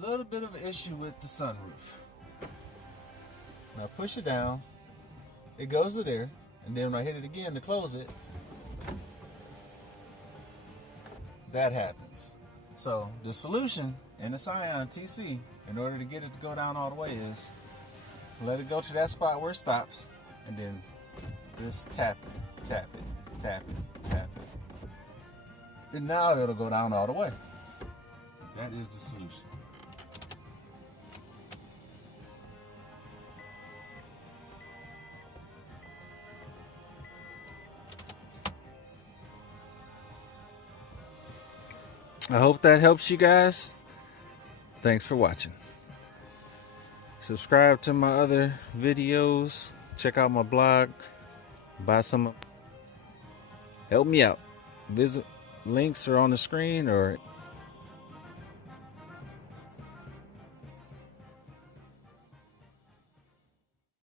little bit of an issue with the sunroof. When I push it down, it goes to there, and then when I hit it again to close it, that happens. So the solution in the Scion TC, in order to get it to go down all the way, is let it go to that spot where it stops, and then just tap it, tap it, tap it, tap it. And now it'll go down all the way. That is the solution. I hope that helps you guys. Thanks for watching. Subscribe to my other videos. Check out my blog. Buy some. Help me out. Visit links are on the screen or